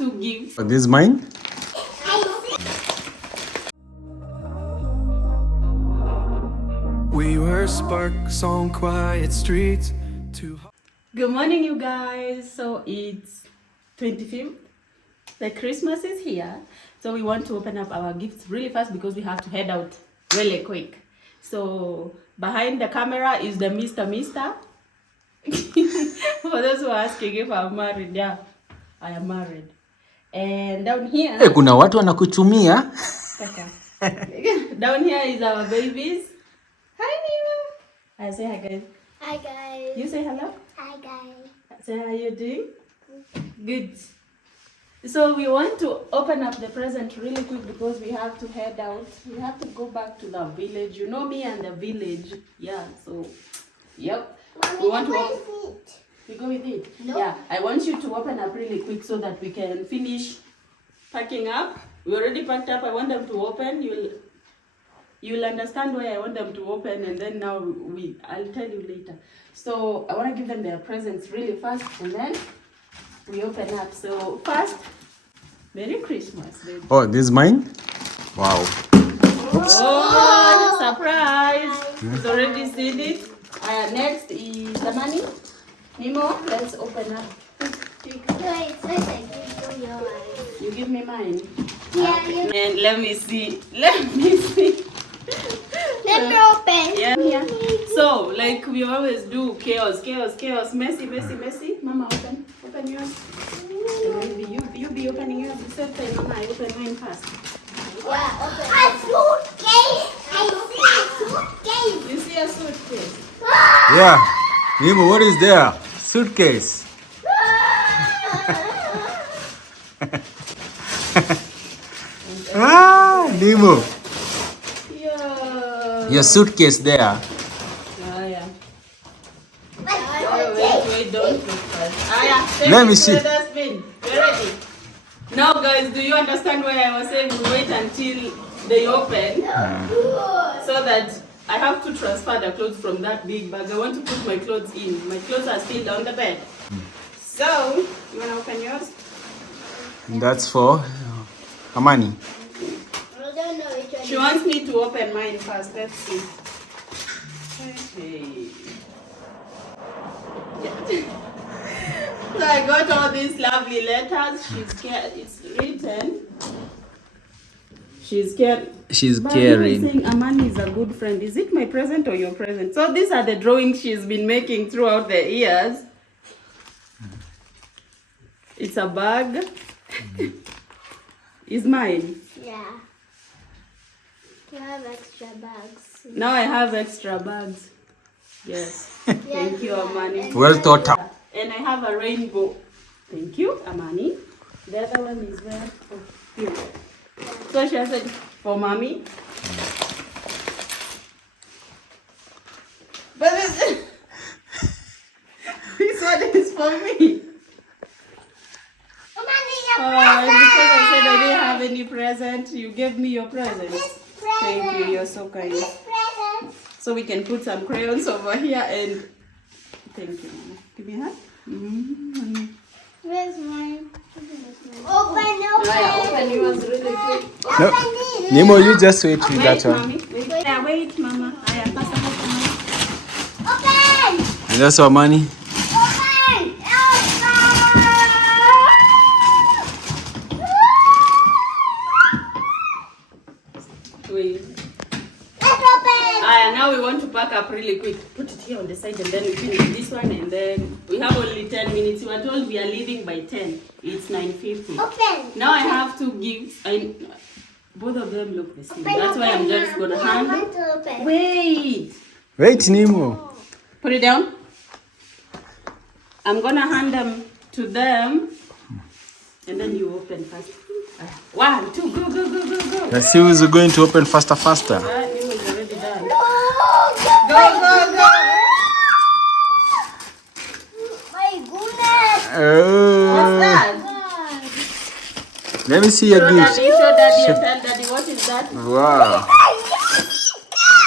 to give. Oh, this is mine? We were sparks on quiet streets. Good morning, you guys. So it's 25th. The Christmas is here. So we want to open up our gifts really fast because we have to head out really quick. So behind the camera is the Mr. For those who are asking if I'm married, yeah, I am married. And down here, Hey, kuna watu wanakuchumia. Down here is our babies. Hi, Nima. I say hi, guys. Hi guys. You say hello. Hi guys. Say how you doing. Good. So we want to open up the present really quick because we have to head out. We have to go back to the village. You know me and the village. Yeah. So, yep. Mommy, We want to. We go with it. No. Yeah. I want you to open up really quick so that we can finish packing up. We already packed up. I want them to open. You'll understand why I want them to open, and then now I'll tell you later. So I want to give them their presents really fast, and then we open up. So first, Merry Christmas, baby. Oh, this is mine? Wow. Oh, surprise! He's already seen it. Next is the money. Nemo, let's open up. Pick. Wait, I give you yours. You give me mine. Yeah, you. And let me see. Let me see. Let me open. Yeah. So, like we always do, chaos, messy. Mama, open yours. And maybe you be opening yours. The same time, Mama, I open mine first. Yeah, open. A suitcase. I see a suitcase. You see a suitcase? Yeah. Nemo, what is there? Suitcase. Nemo. Yeah. Your suitcase there. Yeah. Wait. Wait, don't look first. Yeah. Let me see. The dustbin. We're ready. Now, guys, do you understand why I was saying we wait until they open? So that I have to transfer the clothes from that big bag. I want to put my clothes in. My clothes are still on the bed. So, you want to open yours? That's for Amani. I don't know which one. She wants me to open mine first. Let's see. Okay. Yeah. So I got all these lovely letters. She's scared. It's written. She's scared. She's But you were caring. saying Amani is a good friend. Is it my present or your present? So these are the drawings she's been making throughout the years. It's a bag. It's mine. Yeah. You have extra bags. Now I have extra bags. Yes. Thank you, Amani. Well thought out. And I have a rainbow. Thank you, Amani. The other one is where? Oh, here. So she has said for mommy. But this one is for me. Because I said I didn't have any present, you gave me your present. Thank you, you're so kind. So we can put some crayons over here and thank you, Mama. Give me a hand. Mm-hmm. Where's mine? Open. Open yours really quick. No. Nemo, you just wait with that Wait, one. Mommy. Wait, Mama. Open. And that's our money. Open. Wait. Let's open. Now we want to pack up really quick. Put it here on the side and then we finish this one and then we have only 10 minutes. We are told we are leaving by 10. It's 9:50. Open. Now I have to give... both of them look the same. That's why I'm just going to hand them. Wait. Wait, Nemo. Put it down. I'm going to hand them to them. And then you open first. 1, 2, go. Let's see who's going to open faster. Nemo is already done. Go. Go. My goodness. What's that? Let me see your gift. Show daddy and tell daddy what is that? Wow.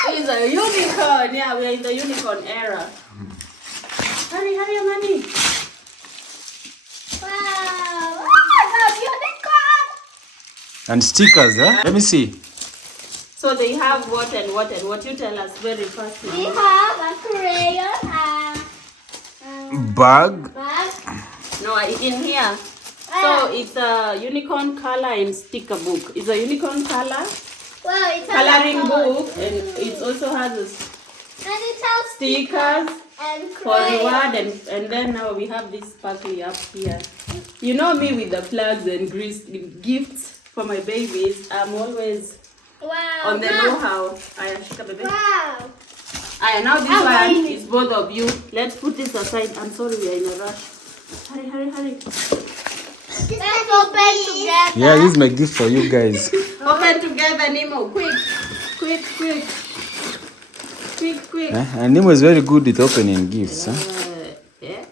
It's a unicorn. Yeah, we are in the unicorn era. Hurry, Amani. Wow. And stickers, huh? Let me see. So they have what and what and what? You tell us very fast. We have a crayon, Bag. bag. No, in here. So it's a unicorn color and sticker book. It's a unicorn color Well, it has coloring a code. book, and it also has a And it has stickers and for crayon. reward, and then now we have this sparkly up here. You know me with the plugs and gifts for my babies. I'm always Wow. on the know-how. Aya, shika baby. Wow. Aya, now this I'm one buying is both of you. Let's put this aside. I'm sorry, we are in a rush. Hurry, hurry, hurry. Let's open together. Yeah, this is my gift for you guys. Open together, Nemo. Quick, quick, quick. Quick, quick. And Nemo is very good with opening gifts. Huh? Yeah.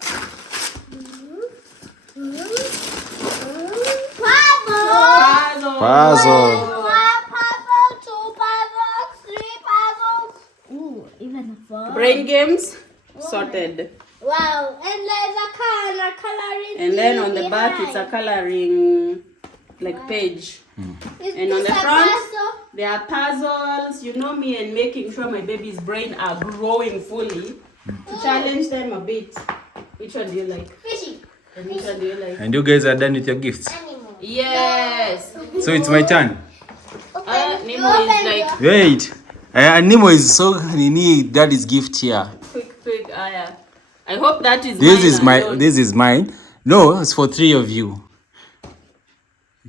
Puzzle. Puzzle. 1 puzzle, 2 puzzles, 3 puzzles. Ooh, even a 4. Brain games sorted. Wow, and there's a coloring. And then on the thing back it's a behind. coloring like page. Is And on this the a front puzzle? there are puzzles. You know me, and making sure my baby's brain are growing fully. To challenge them a bit. Which one do you like? Fishy. And which one do you like? And you guys are done with your gifts. Animal. Yes. So it's my turn. Nemo is like Wait. Nemo is so need daddy's gift here. quick, Aya. I hope that is This mine is my alone. this is mine. No, it's for 3 of you.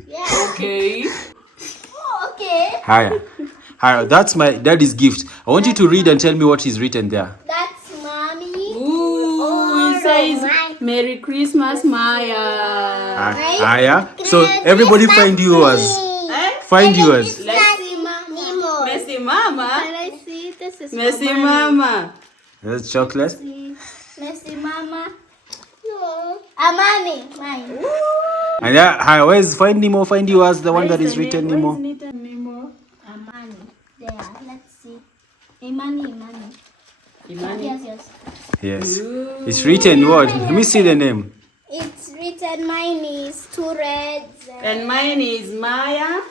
Yeah. Okay. Oh, okay. Hiya. Hiya. That's my daddy's gift. I want you to read and tell me what is written there. That's mommy. Ooh, it says mine. Merry Christmas, Maya. Hiya. So everybody find yours. Eh? Find yours. Let's see Nemo. Messi Mama. Can I see? This is Messi for mommy. Mama. That's chocolate. Messi mama. No. Amani. Mine. And yeah, hi, where's find Nemo? Find yours, the one that is written Nemo. Amani. There. Let's see. Imani. Imani. Yes. Yes. It's written what? Let me see the name. It's written mine is 2 reds. And mine is Maya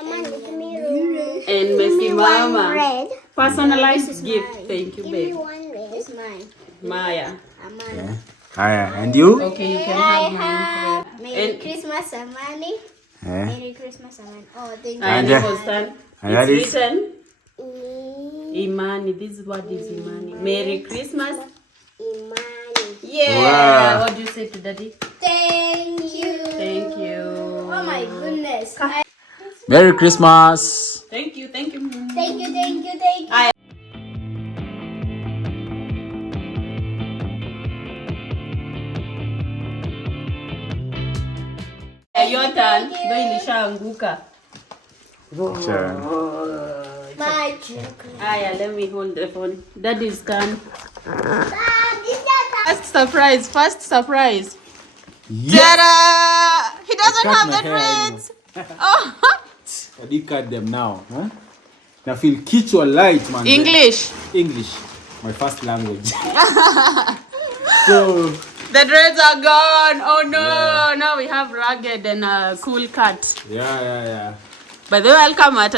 Amani, give me red. and Messi Mama. Red. Personalized gift. Thank you, Give me babe. 1 red. It's mine. Maya. Amani. Hiya. And you? Okay, you can I have mine. have Merry And- Christmas, Amani. Eh? Merry Christmas, Amani. Oh, thank And you. it was done. And that It's is- written Mm, Imani. This is what is Imani. Merry Christmas. Imani. Yeah. Wow. What do you say to daddy? Thank you. Thank you. Oh my goodness. Merry Christmas. Thank you. Thank you. I- Your turn. Ndio ilishaanguka. Sure. My chocolate. Aya, let me hold the phone. Daddy's turn. Dad, is that First surprise. Yes. Ta-da! He doesn't cut have my the hair, I dreads. Oh. I did cut them now. Huh? Now feel kichwa light, man. English. English. My first language. So, The dreads are gone. Oh no. Now we have ragged and a cool cut. yeah. By the way, welcome at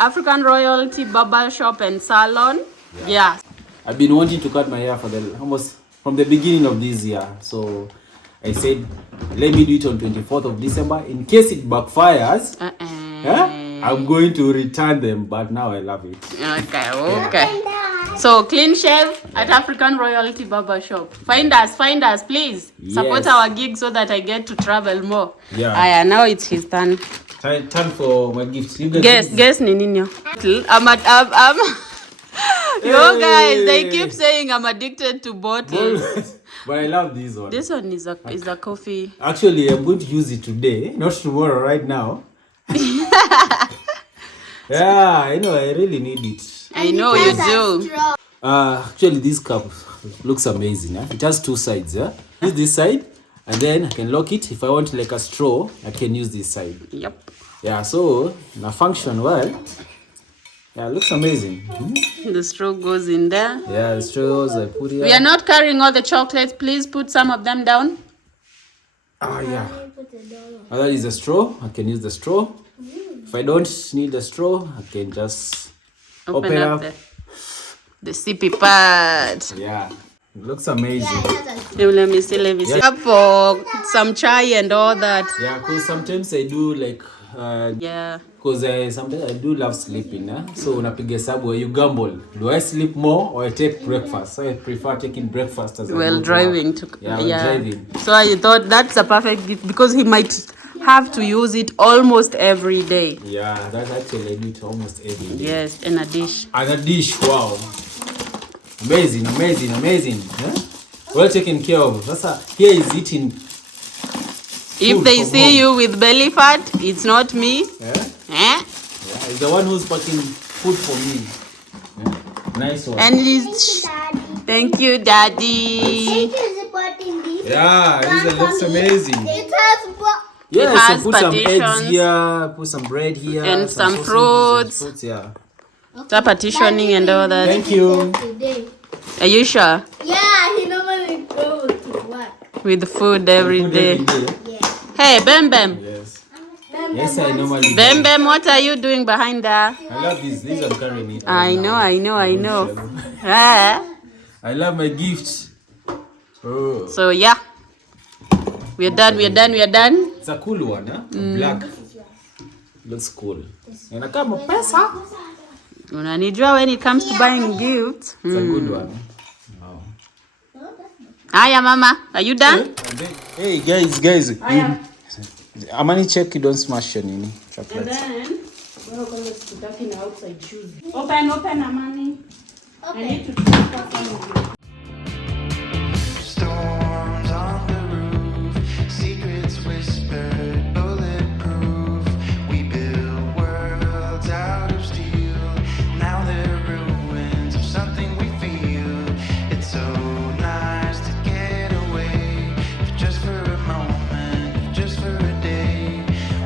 African Royalty Barber Shop and Salon. Yeah. I've been wanting to cut my hair for almost from the beginning of this year. So I said, let me do it on 24th of December. In case it backfires, I'm going to return them. But now I love it. Okay. So clean shave at African Royalty Barber Shop. Find us, please. Support Yes. our gig so that I get to travel more. Yeah. Aya, now it's his turn. Time for my gifts. You guys Guess ni nini? You guys, they keep saying I'm addicted to bottles. But I love this one. This one is a coffee. Actually, I'm going to use it today, not tomorrow, right now. Yeah, I know, I really need it. I know you do. Actually, this cup looks amazing. It has 2 sides. Yeah, use this side, and then I can lock it. If I want like a straw, I can use this side. Yep. Yeah, so now function well. Yeah, it looks amazing. The straw goes in there. Yeah, the straws I put here. We are not carrying all the chocolates. Please put some of them down. Yeah. Put the dollar. That is a straw. I can use the straw. If I don't need the straw, I can just open up. The sippy pad. Yeah. It looks amazing. Let me see. Yeah. Up for some chai and all that. Yeah, because sometimes I do like Yeah. because sometimes I do love sleeping. So unapiga hesabu, you gamble. Do I sleep more or I take breakfast? So I prefer taking breakfast as Well, driving to driving. So I thought that's a perfect gift because he might have to use it almost every day. Yeah, that actually I do it almost every day. Yes, in a dish. And a dish, wow. Amazing. Huh? Well taken care of. Here is eating. If they see you with belly fat, it's not me. Yeah? Eh? Yeah, it's the one who's packing food for me. Yeah. Nice one. And he's... Thank you, Daddy. Thank you for supporting this. Yeah, this looks amazing. It has Yes, It has so put some eggs partitions. here, put some bread here. And some sausages fruits. and yeah. The partitioning and all that. Thank you. today. Are you sure? Yeah, he normally goes to work. With food every Food day. every day. Yeah. Hey, Bem Bem. Yes. Yes, I normally Bem do. Bem, what are you doing behind there? I love these. These I'm carrying it. I right know. now. Ah. I love my gifts. Oh. So yeah. We're done. It's a cool one, huh? Black. Looks cool. Inakaa pesa. Unanijua when it comes to buying gifts. It's a good one. Wow. Hiya, Mama. Are you done? Hey guys. Amani, check you don't smash your nini. And then we're going to tuck in outside shoes. Open, Amani. I need to talk to you. Storms on the roof, secrets whispered, bulletproof. We build worlds out of steel. Now they're ruins of something we feel. It's so nice to get away, if just for a moment, if just for a day.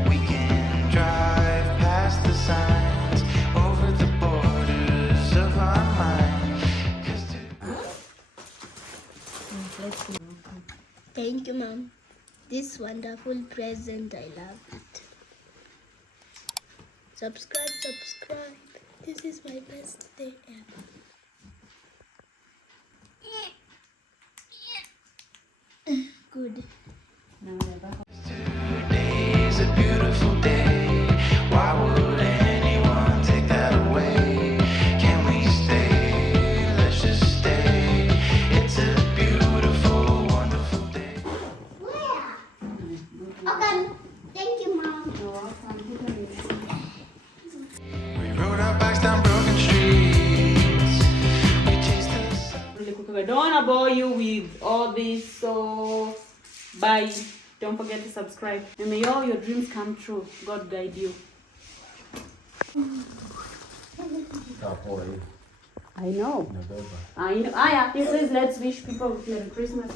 We can drive past the signs, over the borders of our mind. 'Cause Thank you, Mom. This wonderful present, I love it. Subscribe. This is my best day ever. Good. Today's a beautiful day. Why would anyone take that away? Can we stay? Let's just stay. It's a beautiful, wonderful day. Where? Okay. Thank you, Mom. We rode our bikes down broken streets. We chased the sun. Really quick, I don't want to bore you with all this, so bye. Don't forget to subscribe. And may all your dreams come true. God guide you. I know. Yeah, he says let's wish people Merry Christmas.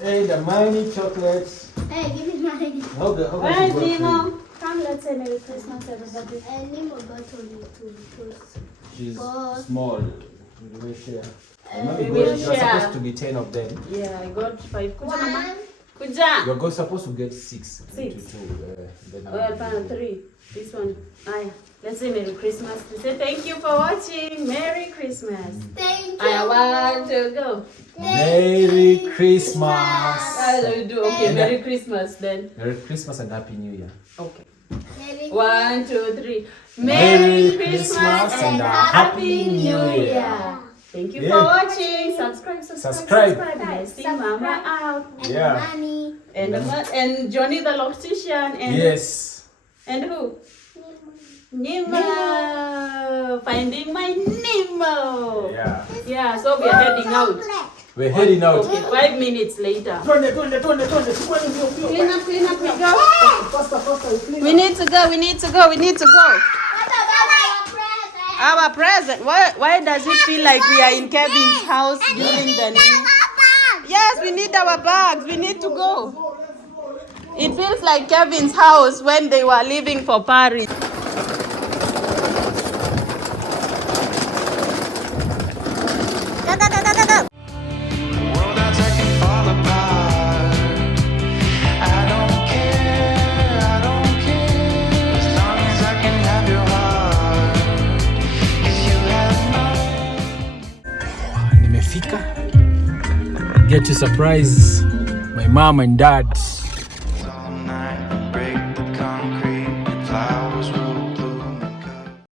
Hey, the mini chocolates. Hey, give me mine. Where is Nemo? Come, let's say Merry Christmas, everybody. Nemo got only two because She's Both. small. We will share. we will You're share. supposed to be 10 of them. Yeah, I got 5. Kuja, Mama. one. Kuja. You're supposed to get 6. Six. Then Oh, I found 3. This one. Aya. Let's say Merry Christmas. We say thank you for watching. Merry Christmas. Thank I you. want to go. Merry Christmas. I'll do. Okay, And Merry Christmas then. Merry Christmas and Happy New Year. Okay. Merry 1, 2, 3. Merry Christmas and a Happy New Year. Year. Thank you Yeah. for watching. Subscribe. Yes, see Mama out. and Yeah. Mommy. And Johnny the loctician. And Yes. And who? Nemo. Finding my Nemo. Yeah. Yeah, so we are heading out. We're heading out. Okay, 5 minutes later. Clean up, we go. We need to go. Our present. Why does it feel like we are in Kevin's house during the new? Yes, we need our bags. We need to go. It feels like Kevin's house when they were leaving for Paris. The world outside can fall apart. tumefika. Get to surprise my mom and dad.